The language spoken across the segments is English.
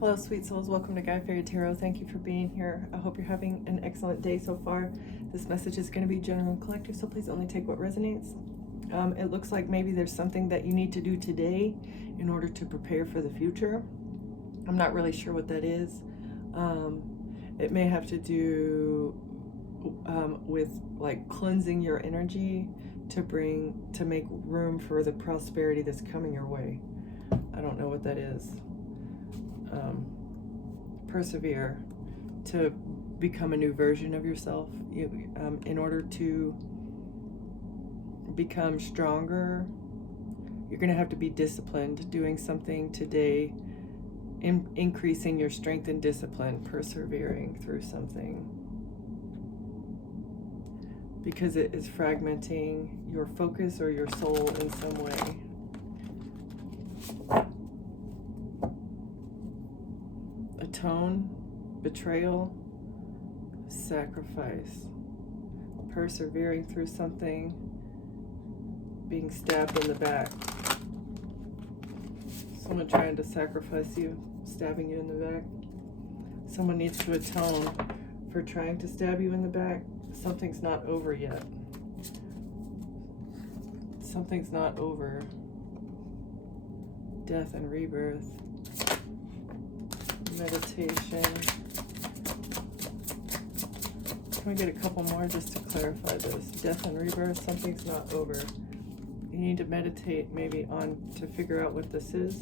Hello, sweet souls. Welcome to Guy Fairy Tarot. Thank you for being here. I hope you're having an excellent day so far. This message is going to be general and collective, so please only take what resonates. It looks like maybe there's something that you need to do today in order to prepare for the future. I'm not really sure what that is. It may have to do with like cleansing your energy to make room for the prosperity that's coming your way. I don't know what that is. Persevere to become a new version of yourself. In order to become stronger, you're going to have to be disciplined, doing something today, increasing your strength and discipline, persevering through something, because it is fragmenting your focus or your soul in some way. Atone, betrayal, sacrifice, persevering through something, being stabbed in the back. Someone trying to sacrifice you, stabbing you in the back. Someone needs to atone for trying to stab you in the back. Something's not over yet. Something's not over. Death and rebirth. Meditation. Can we get a couple more just to clarify this? Death and rebirth, something's not over. You need to meditate maybe on to figure out what this is.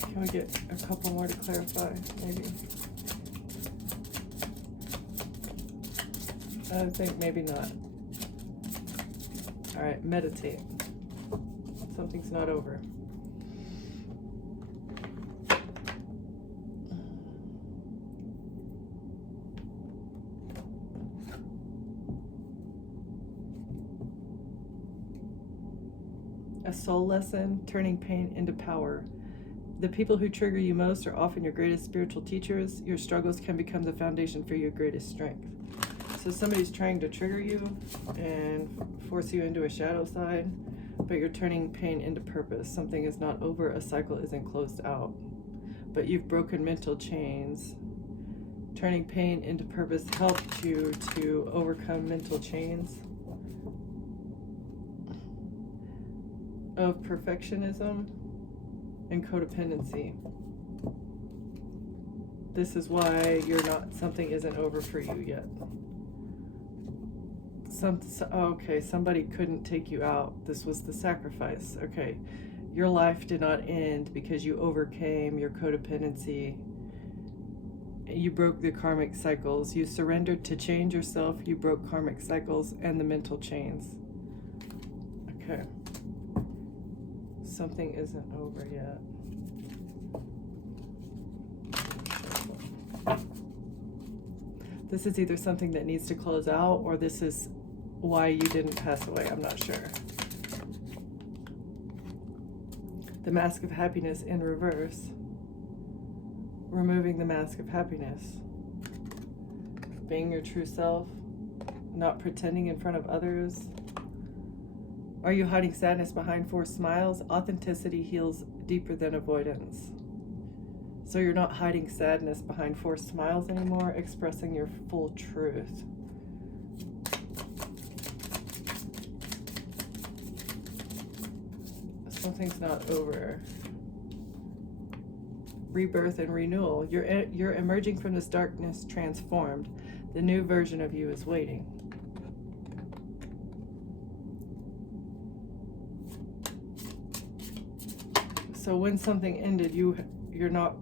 Can we get a couple more to clarify, maybe? I think maybe not. All right, meditate. Something's not over. A soul lesson, turning pain into power. The people who trigger you most are often your greatest spiritual teachers. Your struggles can become the foundation for your greatest strength. So somebody's trying to trigger you and force you into a shadow side, but you're turning pain into purpose. Something is not over, a cycle isn't closed out, but you've broken mental chains. Turning pain into purpose helped you to overcome mental chains of perfectionism and codependency. This is why something isn't over for you yet. Okay, somebody couldn't take you out. This was the sacrifice. Okay, your life did not end because you overcame your codependency. You broke the karmic cycles. You surrendered to change yourself. You broke karmic cycles and the mental chains. Okay. Something isn't over yet. This is either something that needs to close out, or this is why you didn't pass away. I'm not sure. The mask of happiness in reverse. Removing the mask of happiness. Being your true self. Not pretending in front of others. Are you hiding sadness behind forced smiles? Authenticity heals deeper than avoidance. So you're not hiding sadness behind forced smiles anymore, expressing your full truth. Something's not over. Rebirth and renewal. You're emerging from this darkness transformed. The new version of you is waiting. So when something ended, you're not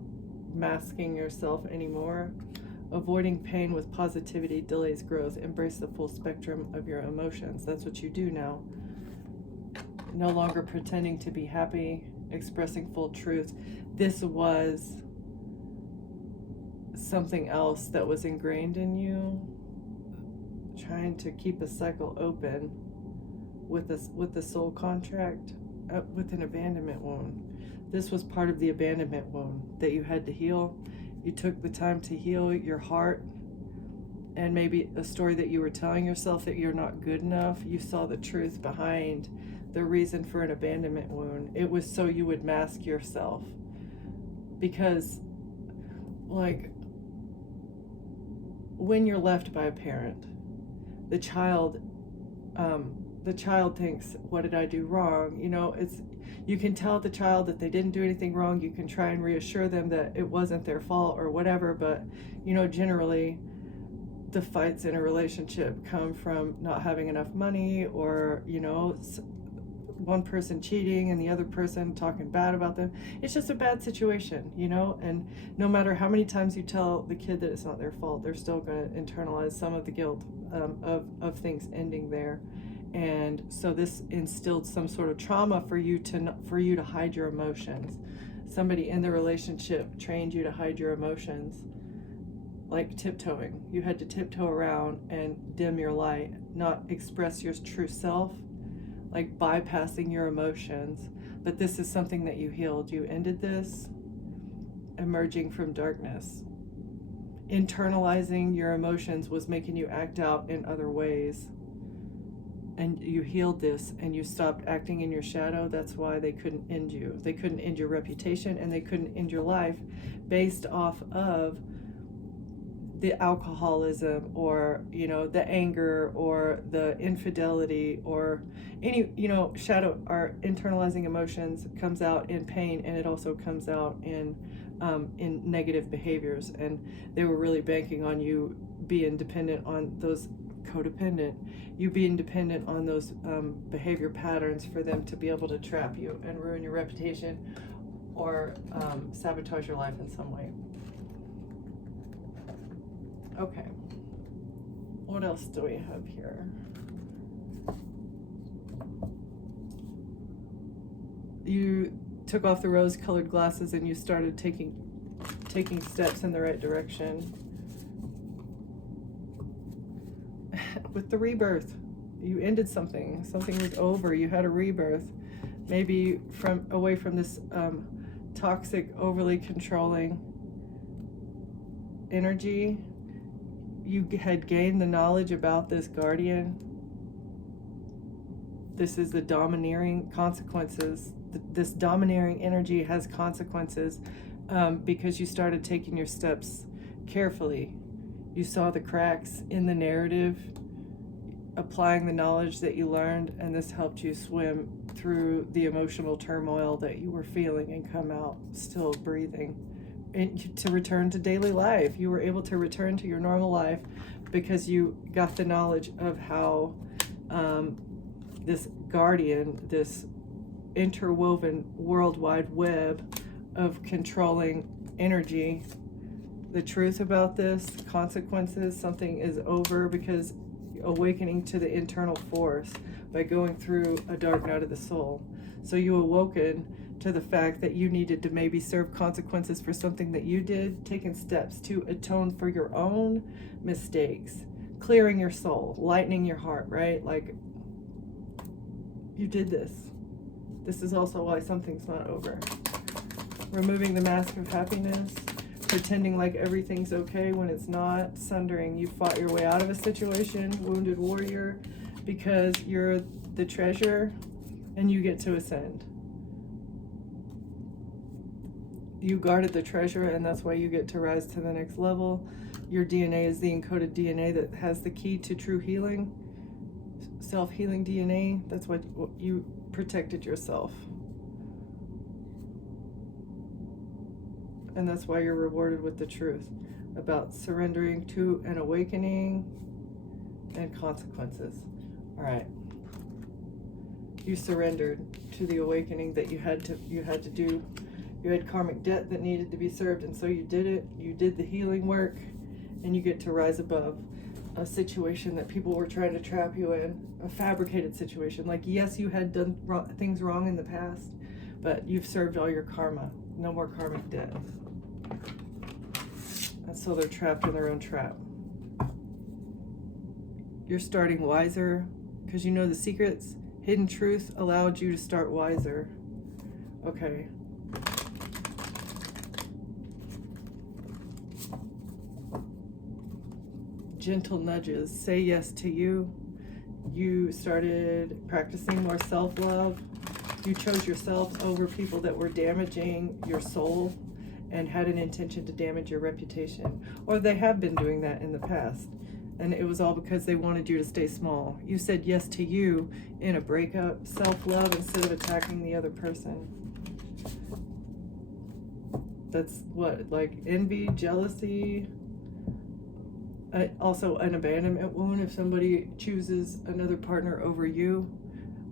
masking yourself anymore. Avoiding pain with positivity delays growth. Embrace the full spectrum of your emotions. That's what you do now. No longer pretending to be happy, expressing full truth. This was something else that was ingrained in you, trying to keep a cycle open with the soul contract, with an abandonment wound. This was part of the abandonment wound that you had to heal. You took the time to heal your heart, and maybe a story that you were telling yourself that you're not good enough. You saw the truth behind the reason for an abandonment wound. It was so you would mask yourself. because, like, when you're left by a parent, the child thinks, what did I do wrong? You know, you can tell the child that they didn't do anything wrong. You can try and reassure them that it wasn't their fault or whatever, but, you know, generally the fights in a relationship come from not having enough money, or, you know, one person cheating and the other person talking bad about them. It's just a bad situation, you know, and no matter how many times you tell the kid that it's not their fault, they're still going to internalize some of the guilt of things ending there. And so this instilled some sort of trauma for you to hide your emotions. Somebody in the relationship trained you to hide your emotions, like tiptoeing. You had to tiptoe around and dim your light, not express your true self, like bypassing your emotions. But this is something that you healed. You ended this, emerging from darkness. Internalizing your emotions was making you act out in other ways. And you healed this, and you stopped acting in your shadow. That's why they couldn't end you. They couldn't end your reputation, and they couldn't end your life based off of the alcoholism, or, you know, the anger, or the infidelity, or any, you know, shadow. Our internalizing emotions comes out in pain, and it also comes out in negative behaviors. And they were really banking on you being dependent on those codependent, you being dependent on those behavior patterns for them to be able to trap you and ruin your reputation, or sabotage your life in some way. Okay, what else do we have here? You took off the rose-colored glasses and you started taking steps in the right direction. With the rebirth, you ended something was over. You had a rebirth, maybe away from this toxic, overly controlling energy. You had gained the knowledge about this guardian. This is the domineering consequences. This domineering energy has consequences because you started taking your steps carefully. You saw the cracks in the narrative, applying the knowledge that you learned, and this helped you swim through the emotional turmoil that you were feeling and come out still breathing. And to return to daily life, you were able to return to your normal life because you got the knowledge of how this guardian, this interwoven worldwide web of controlling energy, the truth about this, consequences, something is over, because awakening to the internal force by going through a dark night of the soul. So you awoken to the fact that you needed to maybe serve consequences for something that you did, taking steps to atone for your own mistakes, clearing your soul, lightening your heart, right? Like, you did this. This is also why something's not over. Removing the mask of happiness, pretending like everything's okay when it's not, sundering. You fought your way out of a situation, wounded warrior, because you're the treasure and you get to ascend. You guarded the treasure, and that's why you get to rise to the next level. Your DNA is the encoded DNA that has the key to true healing, self-healing DNA. That's what you protected yourself. And that's why you're rewarded with the truth about surrendering to an awakening and consequences. All right. You surrendered to the awakening that you had to do. You had karmic debt that needed to be served, and so you did it. You did the healing work, and you get to rise above a situation that people were trying to trap you in, a fabricated situation. Like, yes, you had done things wrong in the past, but you've served all your karma. No more karmic debt. And so they're trapped in their own trap. You're starting wiser because you know the secrets. Hidden truth allowed you to start wiser. Okay. Gentle nudges. Say yes to you. You started practicing more self-love. You chose yourself over people that were damaging your soul and had an intention to damage your reputation. Or they have been doing that in the past. And it was all because they wanted you to stay small. You said yes to you in a breakup, self-love, instead of attacking the other person. That's what, like envy, jealousy, also an abandonment wound if somebody chooses another partner over you,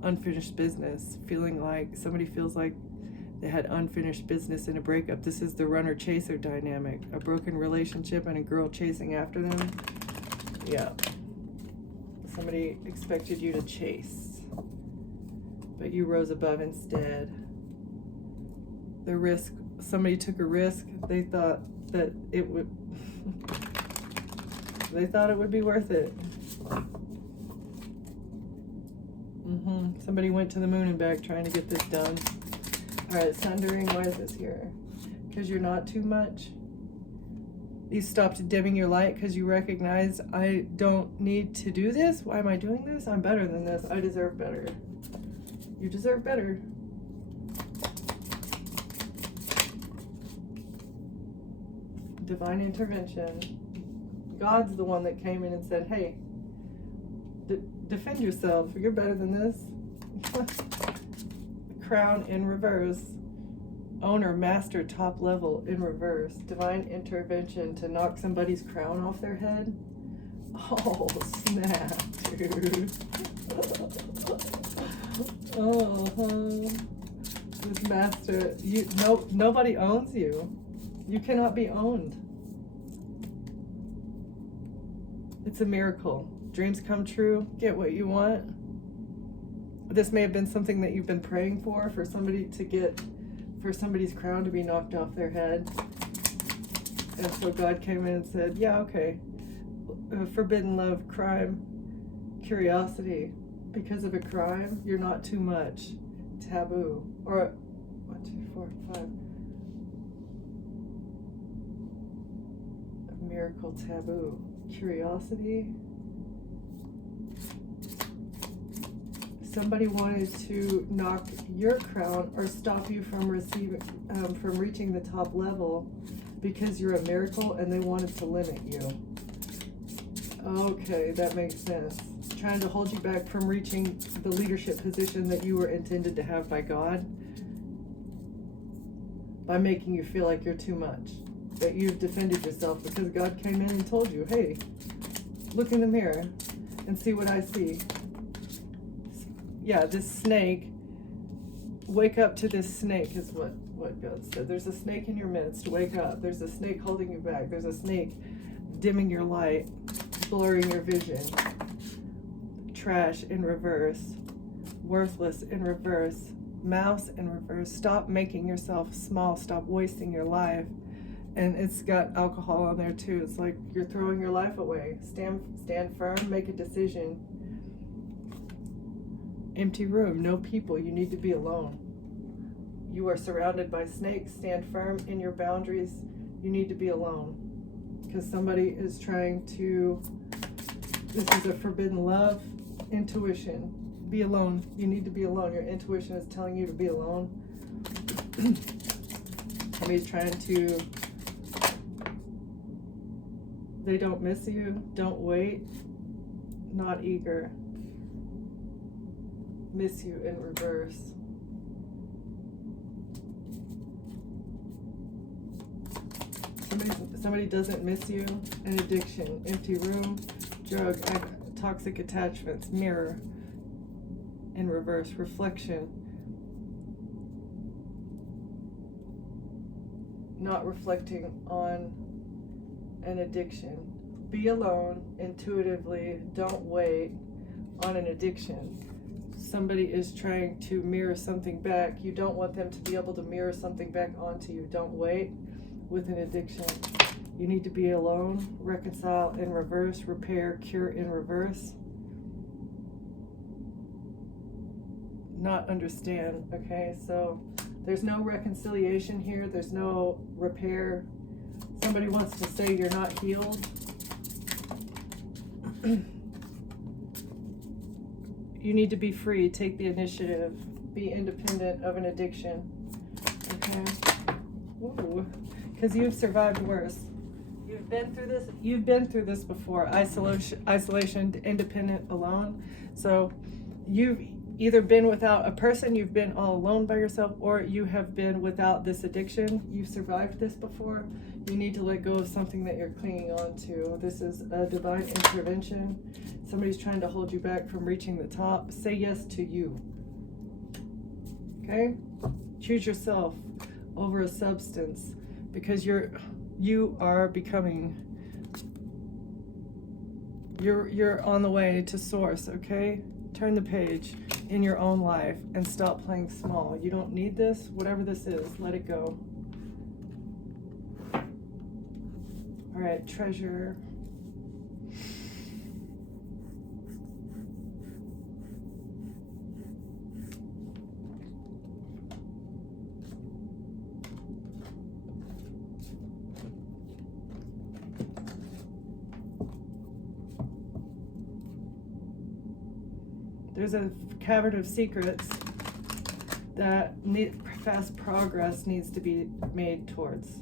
unfinished business, feeling like somebody feels like they had unfinished business in a breakup. This is the runner-chaser dynamic, a broken relationship and a girl chasing after them. Yeah. Somebody expected you to chase, but you rose above instead. The risk, somebody took a risk. They thought that it would, they thought it would be worth it. Somebody went to the moon and back trying to get this done. All right, sundering, why is this here? Because you're not too much. You stopped dimming your light because you recognize, I don't need to do this. Why am I doing this? I'm better than this. I deserve better. You deserve better. Divine intervention. God's the one that came in and said, hey, defend yourself. You're better than this. Crown in reverse. Owner, master, top level in reverse. Divine intervention to knock somebody's crown off their head. Oh, snap, dude. This master, nobody owns you. You cannot be owned. It's a miracle. Dreams come true. Get what you want. This may have been something that you've been praying for somebody to get, for somebody's crown to be knocked off their head. And so God came in and said, yeah, okay. Forbidden love, crime, curiosity. Because of a crime, you're not too much. Taboo. Or 1, 2, 4, 5. A miracle, taboo. Curiosity. Somebody wanted to knock your crown or stop you from receiving, from reaching the top level because you're a miracle, and they wanted to limit you. Okay, that makes sense. Trying to hold you back from reaching the leadership position that you were intended to have by God, by making you feel like you're too much, that you've defended yourself, because God came in and told you, hey, look in the mirror and see what I see. Yeah, this snake, wake up to this snake is what God said. There's a snake in your midst, wake up. There's a snake holding you back. There's a snake dimming your light, blurring your vision. Trash in reverse, worthless in reverse, mouse in reverse. Stop making yourself small, stop wasting your life. And it's got alcohol on there too. It's like you're throwing your life away. Stand firm, make a decision. Empty room, no people, you need to be alone. You are surrounded by snakes, stand firm in your boundaries. You need to be alone. Because somebody is trying to, this is a forbidden love, intuition. Be alone, you need to be alone. Your intuition is telling you to be alone. Somebody's trying to, they don't miss you, don't wait, not eager. Miss you in reverse. Somebody doesn't miss you. An addiction, empty room, drug, toxic attachments, mirror in reverse, reflection. Not reflecting on an addiction. Be alone intuitively, don't wait on an addiction. Somebody is trying to mirror something back. You don't want them to be able to mirror something back onto you. Don't wait with an addiction. You need to be alone, reconcile in reverse, repair, cure in reverse. Not understand, okay? So there's no reconciliation here. There's no repair. Somebody wants to say you're not healed. You need to be free, take the initiative, be independent of an addiction, okay? Ooh. because you've survived worse. You've been through this. You've been through this before. Isolation, independent, alone. So you've either been without a person, you've been all alone by yourself, or you have been without this addiction. You've survived this before. You need to let go of something that you're clinging on to. This is a divine intervention. Somebody's trying to hold you back from reaching the top. Say yes to you. Okay? Choose yourself over a substance, because you are becoming, you're on the way to source. Okay? Turn the page in your own life and stop playing small. You don't need this. Whatever this is, let it go. All right, treasure. There's a cavern of secrets that fast progress needs to be made towards.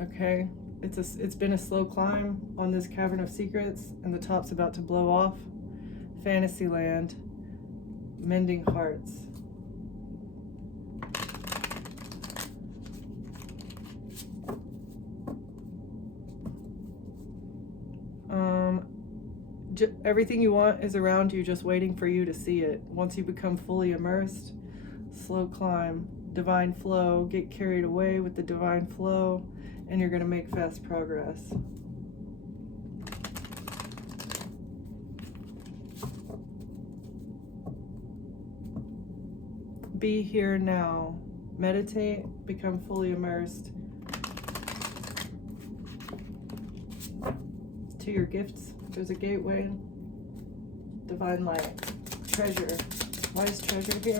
Okay, it's been a slow climb on this cavern of secrets, and the top's about to blow off. Fantasyland, mending hearts. Everything you want is around you, just waiting for you to see it. Once you become fully immersed, slow climb, divine flow, get carried away with the divine flow, and you're going to make fast progress. Be here now. Meditate, become fully immersed. To your gifts. There's a gateway, divine light, treasure. Why is treasure here?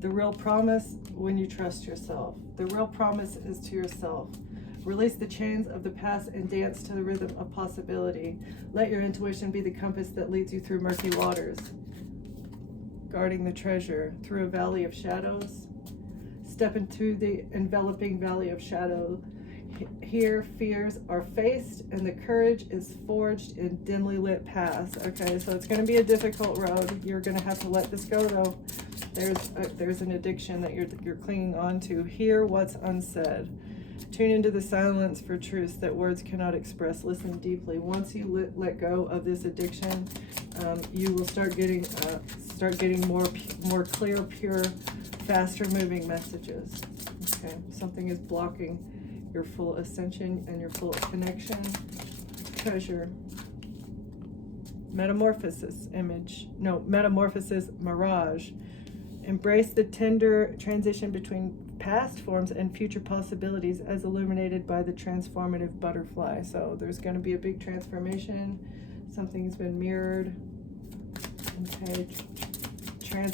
The real promise when you trust yourself. The real promise is to yourself. Release the chains of the past and dance to the rhythm of possibility. Let your intuition be the compass that leads you through murky waters. Guarding the treasure through a valley of shadows. Step into the enveloping valley of shadow. Here, fears are faced and the courage is forged in dimly lit paths. Okay, so it's going to be a difficult road. You're going to have to let this go, though. There's an addiction that you're clinging on to. Hear what's unsaid. Tune into the silence for truths that words cannot express. Listen deeply. Once you let go of this addiction, you will start getting more clear, pure, faster moving messages. Okay, something is blocking your full ascension and your full connection. Treasure. Metamorphosis mirage. Embrace the tender transition between past forms and future possibilities as illuminated by the transformative butterfly. So there's going to be a big transformation. Something's been mirrored. Okay.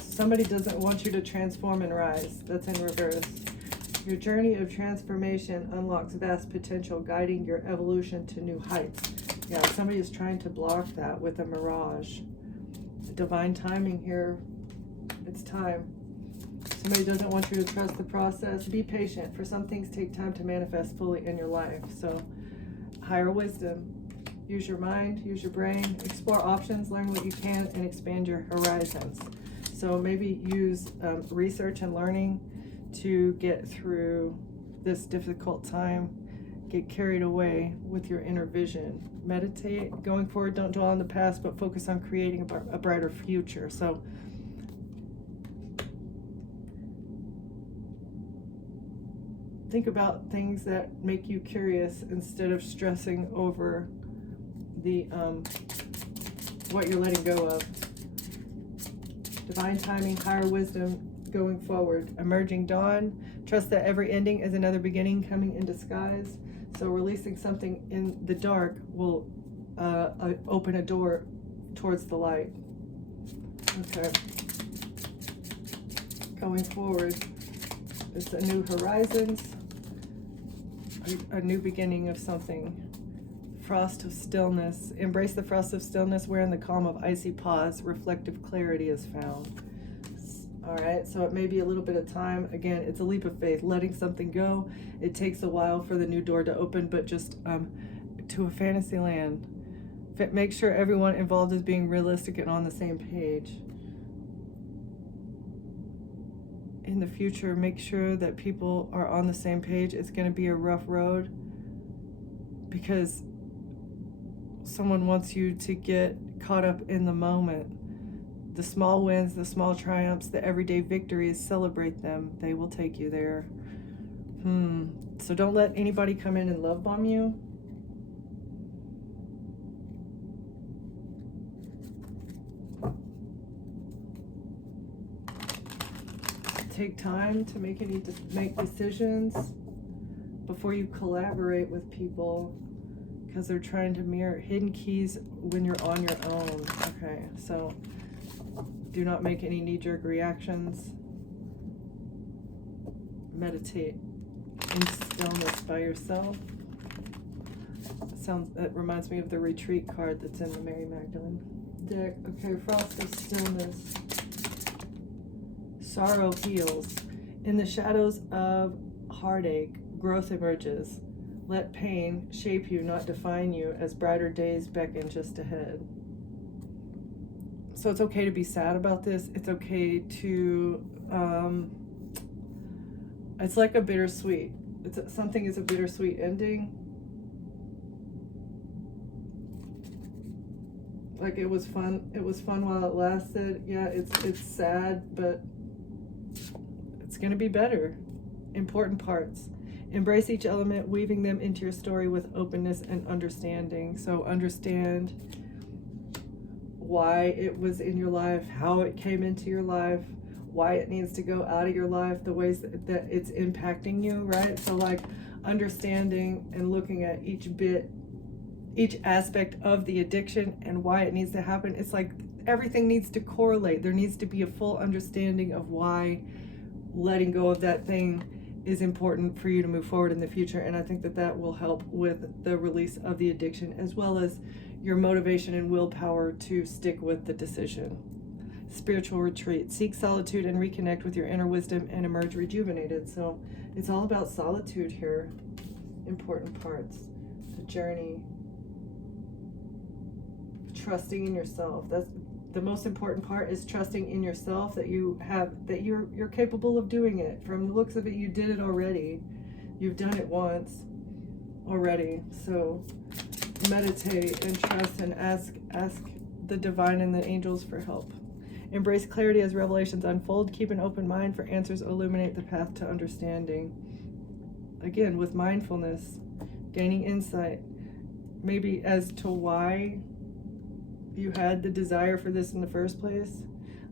Somebody doesn't want you to transform and rise. That's in reverse. Your journey of transformation unlocks vast potential, guiding your evolution to new heights. Yeah, somebody is trying to block that with a mirage. Divine timing here. It's time. Somebody doesn't want you to trust the process. Be patient, for some things take time to manifest fully in your life. So, higher wisdom. Use your mind, use your brain, explore options, learn what you can, and expand your horizons. So maybe use research and learning to get through this difficult time. Get carried away with your inner vision. Meditate. Going forward, don't dwell on the past, but focus on creating a brighter future. So think about things that make you curious instead of stressing over the what you're letting go of. Divine timing, higher wisdom, going forward. Emerging dawn. Trust that every ending is another beginning coming in disguise. So releasing something in the dark will open a door towards the light. Okay. Going forward, it's a new horizons, a new beginning of something. Frost of stillness. Embrace the frost of stillness, where in the calm of icy pause, reflective clarity is found. All right, so it may be a little bit of time. Again, it's a leap of faith, letting something go. It takes a while for the new door to open, but just to a fantasy land. Make sure everyone involved is being realistic and on the same page. In the future, make sure that people are on the same page. It's going to be a rough road because someone wants you to get caught up in the moment. The small wins, the small triumphs, the everyday victories, celebrate them. They will take you there. So don't let anybody come in and love bomb you. Take time to make decisions before you collaborate with people, because they're trying to mirror hidden keys when you're on your own. Okay, so do not make any knee-jerk reactions. Meditate in stillness by yourself. That reminds me of the retreat card that's in the Mary Magdalene deck. Okay, Frost of Stillness. Sorrow heals. In the shadows of heartache, growth emerges. Let pain shape you, not define you, as brighter days beckon just ahead. So it's okay to be sad about this. It's okay to, it's like a bittersweet. Something is a bittersweet ending. Like it was fun. It was fun while it lasted. Yeah, it's sad, but it's going to be better. Important parts. Embrace each element, weaving them into your story with openness and understanding. So understand why it was in your life, how it came into your life, why it needs to go out of your life, the ways that it's impacting you, right? So like understanding and looking at each aspect of the addiction and why it needs to happen. It's like everything needs to correlate. There needs to be a full understanding of why letting go of that thing is important for you to move forward in the future. And I think that will help with the release of the addiction, as well as your motivation and willpower to stick with the decision. Spiritual retreat. Seek solitude and reconnect with your inner wisdom and emerge rejuvenated. So it's all about solitude here. Important parts. The journey. Trusting in yourself. That's the most important part, is trusting in yourself, that you're capable of doing it. From the looks of it, you did it already. You've done it once already. So meditate and trust and ask the divine and the angels for help. Embrace clarity as revelations unfold. Keep an open mind for answers. Illuminate the path to understanding. Again, with mindfulness, gaining insight, maybe as to why you had the desire for this in the first place.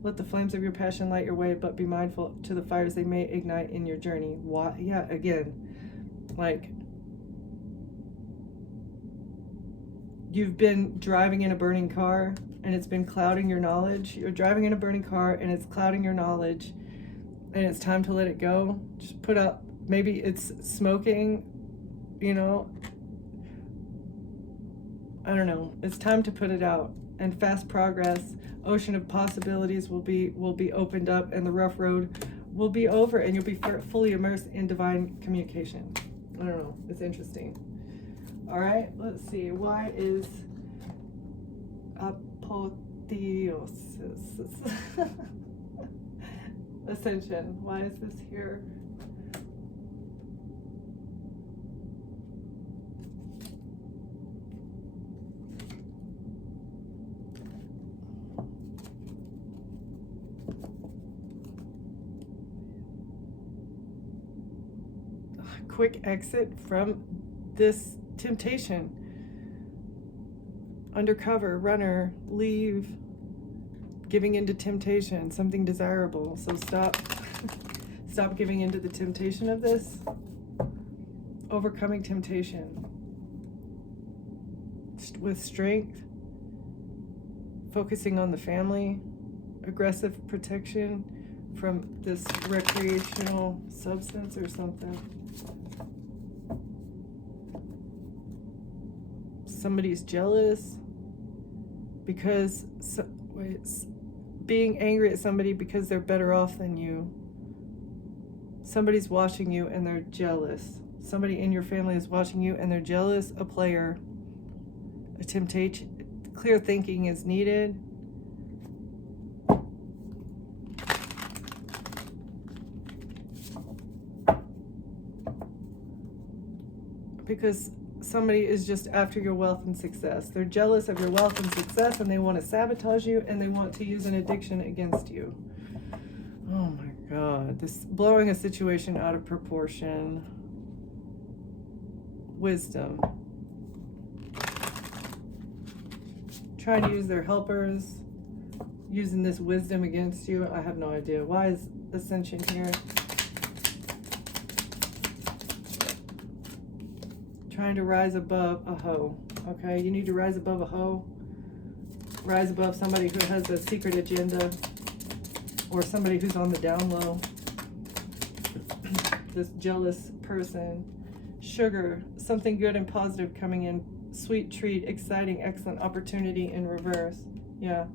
Let the flames of your passion light your way, but be mindful to the fires they may ignite in your journey. Why? Yeah, again, like you've been driving in a burning car and it's been clouding your knowledge. You're driving in a burning car and it's clouding your knowledge, and it's time to let it go. Just put up, maybe it's smoking, I don't know. It's time to put it out. And fast progress, ocean of possibilities will be opened up, and the rough road will be over, and you'll be fully immersed in divine communication. I don't know. It's interesting. All right, let's see. Why is apotheosis? Ascension. Why is this here? Quick exit from this temptation. Undercover, runner, leave, giving into temptation, something desirable. So stop giving into the temptation of this. Overcoming temptation with strength, focusing on the family, aggressive protection from this recreational substance or something. Somebody's jealous because being angry at somebody because they're better off than you. Somebody's watching you and they're jealous. Somebody in your family is watching you and they're jealous. A player. A temptation. Clear thinking is needed. Because somebody is just after your wealth and success. They're jealous of your wealth and success, and they want to sabotage you, and they want to use an addiction against you. Oh my God. This blowing a situation out of proportion. Wisdom. Trying to use their helpers. Using this wisdom against you. I have no idea. Why is Ascension here? Trying to rise above a hoe. Okay, you need to rise above a hoe. Rise above somebody who has a secret agenda, or somebody who's on the down low. This jealous person. Sugar, something good and positive coming in. Sweet treat, exciting, excellent opportunity in reverse. Yeah,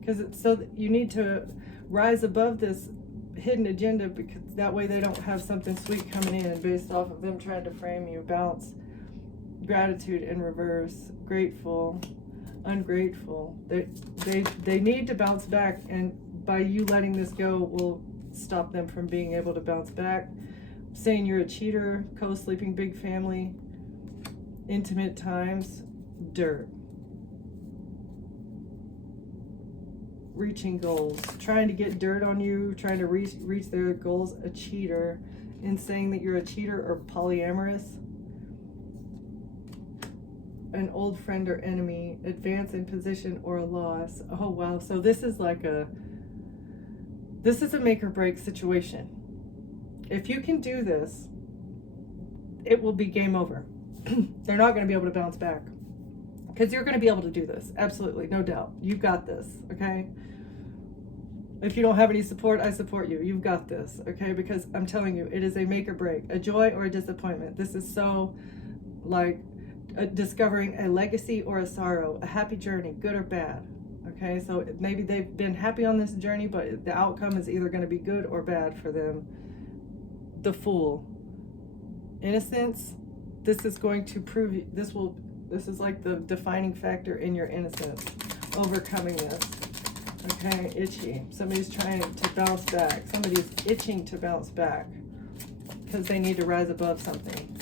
because it's so that you need to rise above this hidden agenda, because that way they don't have something sweet coming in based off of them trying to frame you. Bounce. Gratitude in reverse. Grateful. Ungrateful. They need to bounce back, and by you letting this go will stop them from being able to bounce back. Saying you're a cheater. Co-sleeping, big family, intimate times. Dirt. Reaching goals. Trying to get dirt on you, trying to reach their goals. A cheater. In saying that you're a cheater or polyamorous. An old friend or enemy, advance in position or a loss. Oh wow, so this is like this is a make or break situation. If you can do this, it will be game over. They're not going to be able to bounce back, because you're going to be able to do this. Absolutely, no doubt. You've got this, okay? If you don't have any support, I support you. You've got this, okay? Because I'm telling you, it is a make or break, a joy or a disappointment. This is so like discovering a legacy or a sorrow, a happy journey, good or bad. Okay, so maybe they've been happy on this journey, but the outcome is either going to be good or bad for them. The Fool. Innocence. This is going to prove this is like the defining factor in your innocence. Overcoming this. Okay, itchy. Somebody's trying to bounce back. Somebody's itching to bounce back because they need to rise above something.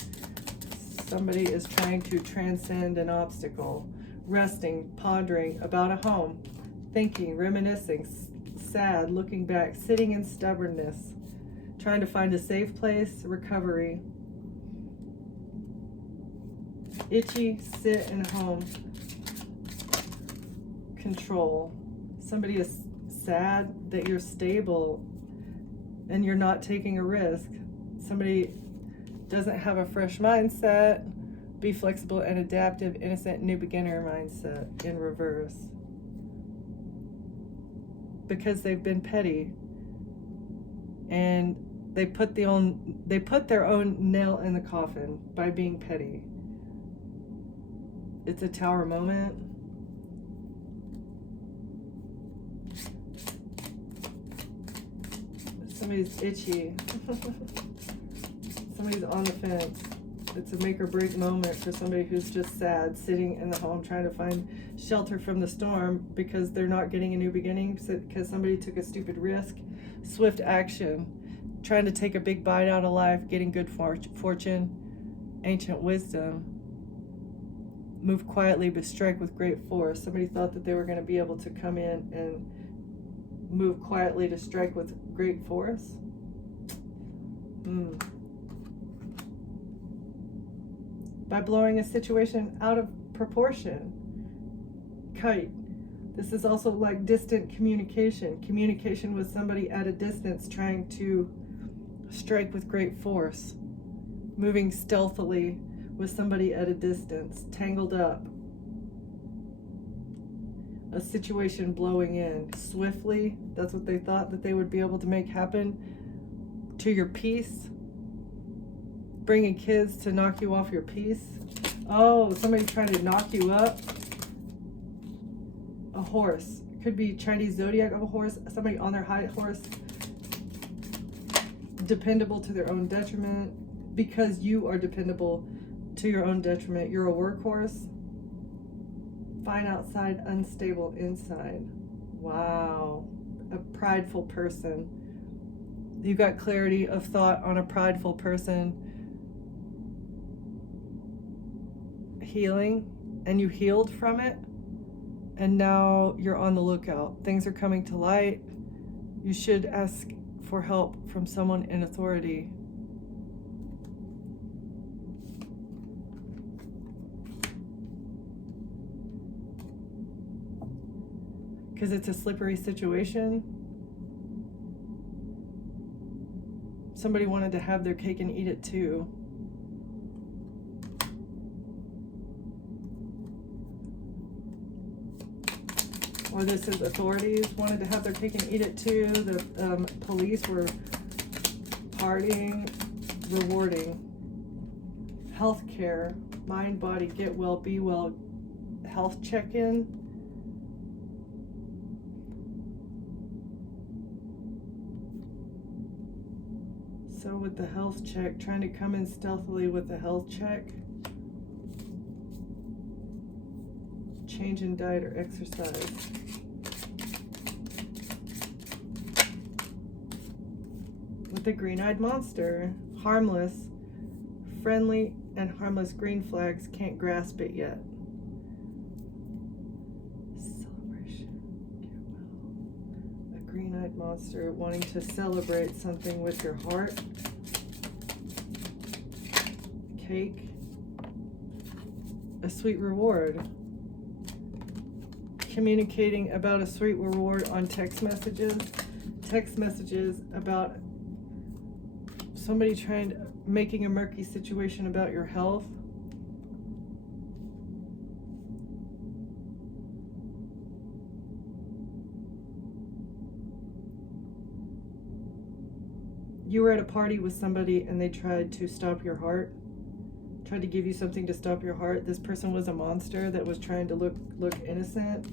Somebody is trying to transcend an obstacle. Resting, pondering about a home. Thinking, reminiscing, sad, looking back, sitting in stubbornness. Trying to find a safe place, recovery. Itchy, sit in a home. Control. Somebody is sad that you're stable and you're not taking a risk. Somebody doesn't have a fresh mindset. Be flexible and adaptive, innocent, new beginner mindset in reverse. Because they've been petty and they put their own nail in the coffin by being petty. It's a Tower moment. Somebody's itchy. Somebody's on the fence. It's a make or break moment for somebody who's just sad, sitting in the home trying to find shelter from the storm because they're not getting a new beginning, because somebody took a stupid risk. Swift action, trying to take a big bite out of life, getting good fortune. Ancient wisdom. Move quietly but strike with great force. Somebody thought that they were going to be able to come in and move quietly to strike with great force. By blowing a situation out of proportion. Kite. This is also like distant communication. Communication with somebody at a distance trying to strike with great force. Moving stealthily with somebody at a distance. Tangled up. A situation blowing in. Swiftly. That's what they thought that they would be able to make happen. To your peace. Bringing kids to knock you off your peace. Oh, somebody trying to knock you up. A horse. Could be Chinese zodiac of a horse, somebody on their high horse, dependable to their own detriment, because you are dependable to your own detriment. You're a workhorse. Fine outside, unstable inside. Wow. A prideful person. You got clarity of thought on a prideful person. Healing, and you healed from it, and now you're on the lookout. Things are coming to light. You should ask for help from someone in authority. Because it's a slippery situation. Somebody wanted to have their cake and eat it too. Or this is authorities wanted to have their cake and eat it too. The police were partying, rewarding. Healthcare, mind, body, get well, be well. Health check-in. So with the health check, trying to come in stealthily with the health check. Change in diet or exercise. With the green-eyed monster, harmless, friendly, and harmless green flags, can't grasp it yet. Celebration, get well. A green-eyed monster wanting to celebrate something with your heart. Cake. A sweet reward. Communicating about a sweet reward on text messages. Text messages about somebody making a murky situation about your health. You were at a party with somebody and they tried to stop your heart, tried to give you something to stop your heart. This person was a monster that was trying to look innocent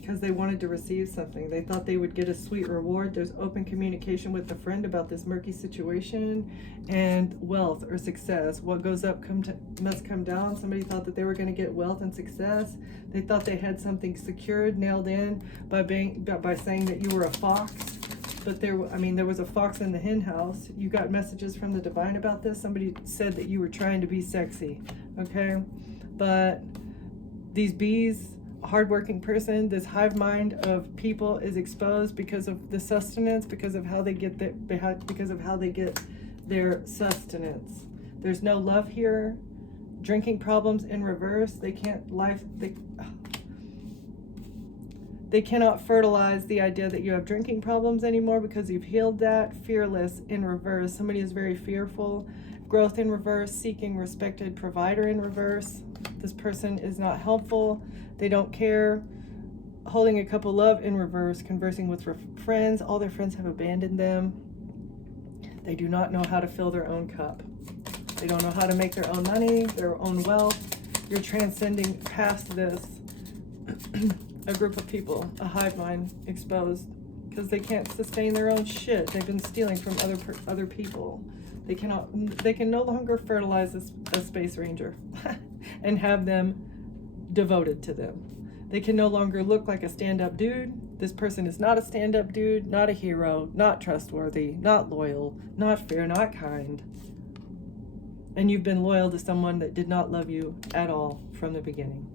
because they wanted to receive something. They thought they would get a sweet reward. There's open communication with a friend about this murky situation, and wealth or success. What goes up must come down. Somebody thought that they were going to get wealth and success. They thought they had something secured, nailed in by saying that you were a fox. But there was a fox in the hen house. You got messages from the divine about this. Somebody said that you were trying to be sexy, okay? But these bees, hardworking person, this hive mind of people is exposed because of the sustenance, because of how they get their sustenance. There's no love here. Drinking problems in reverse. They cannot fertilize the idea that you have drinking problems anymore because you've healed that. Fearless in reverse. Somebody is very fearful. Growth in reverse. Seeking respected provider in reverse. This person is not helpful. They don't care. Holding a cup of love in reverse. Conversing with friends. All their friends have abandoned them. They do not know how to fill their own cup. They don't know how to make their own money, their own wealth. You're transcending past this. A group of people, a hive mind exposed, because they can't sustain their own shit. They've been stealing from other people. They can no longer fertilize a space ranger and have them devoted to them. They can no longer look like a stand-up dude. This person is not a stand-up dude, not a hero, not trustworthy, not loyal, not fair, not kind. And you've been loyal to someone that did not love you at all from the beginning.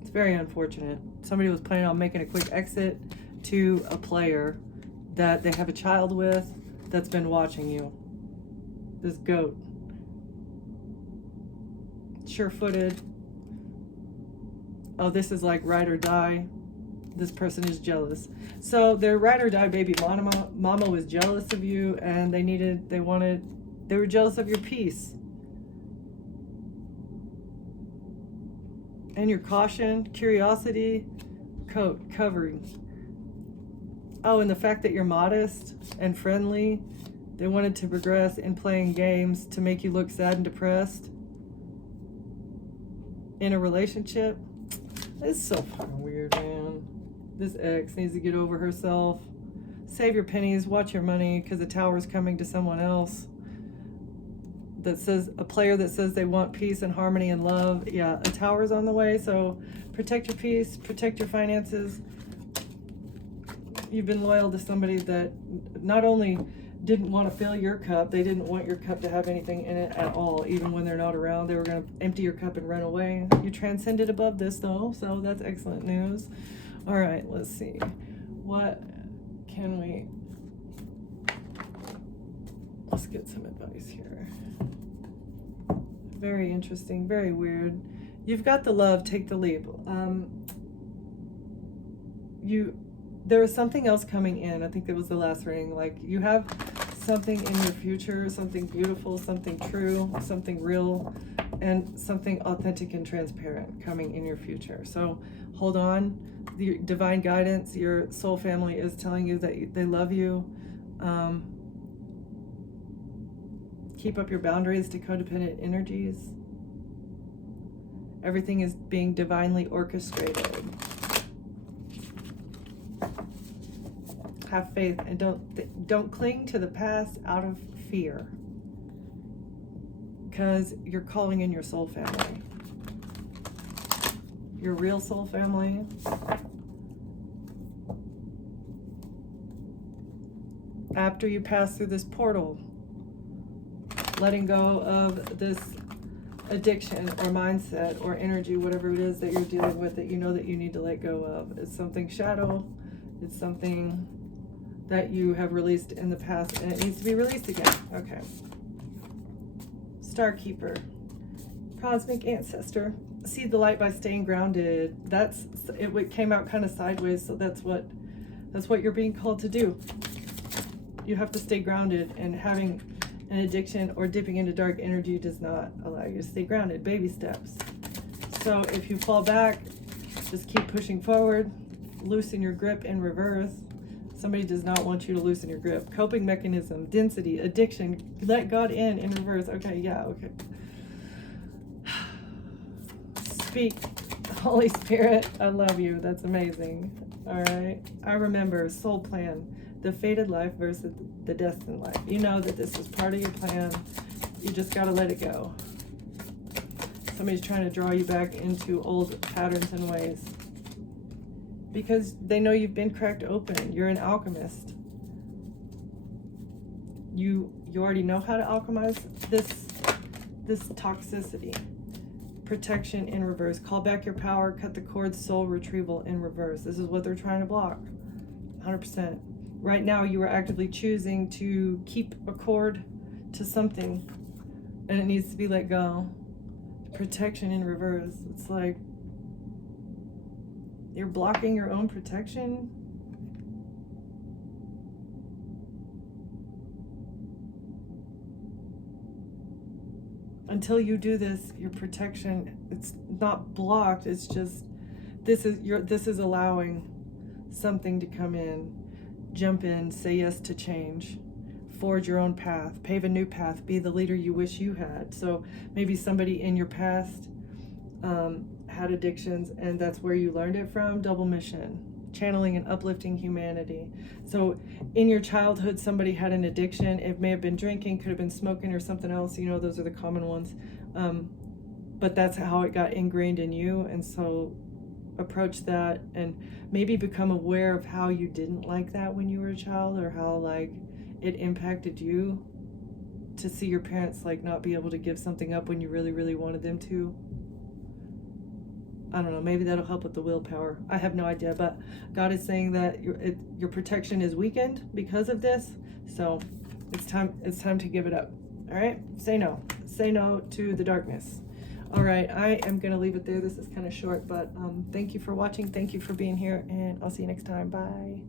It's very unfortunate. Somebody was planning on making a quick exit to a player that they have a child with that's been watching you. This goat. Sure-footed. Oh, this is like ride or die. This person is jealous. So their ride or die baby mama was jealous of you, and they were jealous of your peace. And your caution, curiosity, coat, covering. Oh, and the fact that you're modest and friendly. They wanted to progress in playing games to make you look sad and depressed. In a relationship. It's so fucking weird, man. This ex needs to get over herself. Save your pennies, watch your money, because the tower's coming to someone else. That says, a player that says they want peace and harmony and love. Yeah, a tower's on the way, so protect your peace, protect your finances. You've been loyal to somebody that not only didn't want to fill your cup, they didn't want your cup to have anything in it at all. Even when they're not around, they were going to empty your cup and run away. You transcended above this though, so that's excellent news. All right, let's see. What can we... Let's get some advice here. Very interesting, very weird. You've got the love, take the leap. There is something else coming in. I think that was the last reading. Like, you have something in your future, something beautiful, something true, something real, and something authentic and transparent coming in your future. So hold on. The divine guidance, your soul family is telling you that they love you. Keep up your boundaries to codependent energies. Everything is being divinely orchestrated. Have faith and don't cling to the past out of fear, because you're calling in your soul family, your real soul family. After you pass through this portal, letting go of this addiction or mindset or energy, whatever it is that you're dealing with that you know that you need to let go of. It's something shadow. It's something that you have released in the past and it needs to be released again. Okay. Star Keeper. Cosmic Ancestor. See the light by staying grounded. It came out kind of sideways, so that's what you're being called to do. You have to stay grounded, and having an addiction or dipping into dark energy does not allow you to stay grounded. Baby steps. So if you fall back, just keep pushing forward. Loosen your grip in reverse. Somebody does not want you to loosen your grip. Coping mechanism, density, addiction. Let God in reverse. Okay, yeah, okay. Speak, Holy Spirit. I love you. That's amazing. All right. I remember soul plan. The fated life versus the destined life. You know that this is part of your plan. You just got to let it go. Somebody's trying to draw you back into old patterns and ways, because they know you've been cracked open. You're an alchemist. You already know how to alchemize this toxicity. Protection in reverse. Call back your power. Cut the cord. Soul retrieval in reverse. This is what they're trying to block. 100%. Right now, you are actively choosing to keep a cord to something, and it needs to be let go. Protection in reverse. It's like you're blocking your own protection. Until you do this, your protection, it's not blocked. It's just this is allowing something to come in. Jump in, say yes to change, forge your own path, pave a new path, be the leader you wish you had. So maybe somebody in your past had addictions, and that's where you learned it from. Double mission, channeling and uplifting humanity. So in your childhood, somebody had an addiction. It may have been drinking, could have been smoking or something else. You know, those are the common ones. But that's how it got ingrained in you. And so approach that and maybe become aware of how you didn't like that when you were a child, or how like it impacted you to see your parents like not be able to give something up when you really, really wanted them to. I don't know, maybe that'll help with the willpower. I have no idea, but God is saying that your protection is weakened because of this. So it's time to give it up. All right, say no to the darkness. All right, I am going to leave it there. This is kind of short, but thank you for watching. Thank you for being here, and I'll see you next time. Bye.